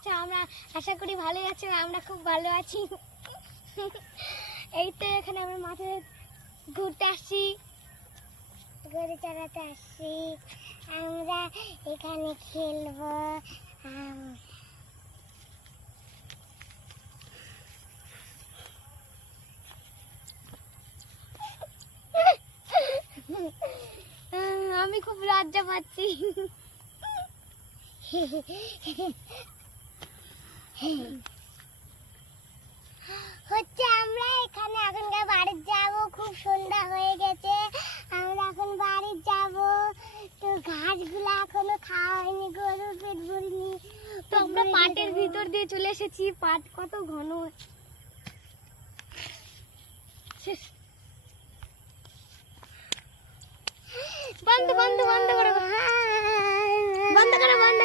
আছো? আমরা আশা করি ভালোই আছো। আমরা খুব ভালো আছি। এই তো এখানে আমরা মাঠে ঘুরতে আসছি, গরু চড়াতে আসছি। আমরা এখানে খেলবো। আমি খুব লজ্জা পাচ্ছি। হচ্ছে আমরা এখানে এখন বাড়ি যাব, খুব সন্ধ্যা হয়ে গেছে। আমরা এখন বাড়ি যাব। তো ঘাসগুলো এখনো খাওয়া হয়নি, গরুর পেট ভরিনি। তো আমরা পাটের ভিতর দিয়ে চলে এসেছি। পাট কত ঘন। বন্ধ বন্ধ বন্ধ করো, বন্ধ করো, বন্ধ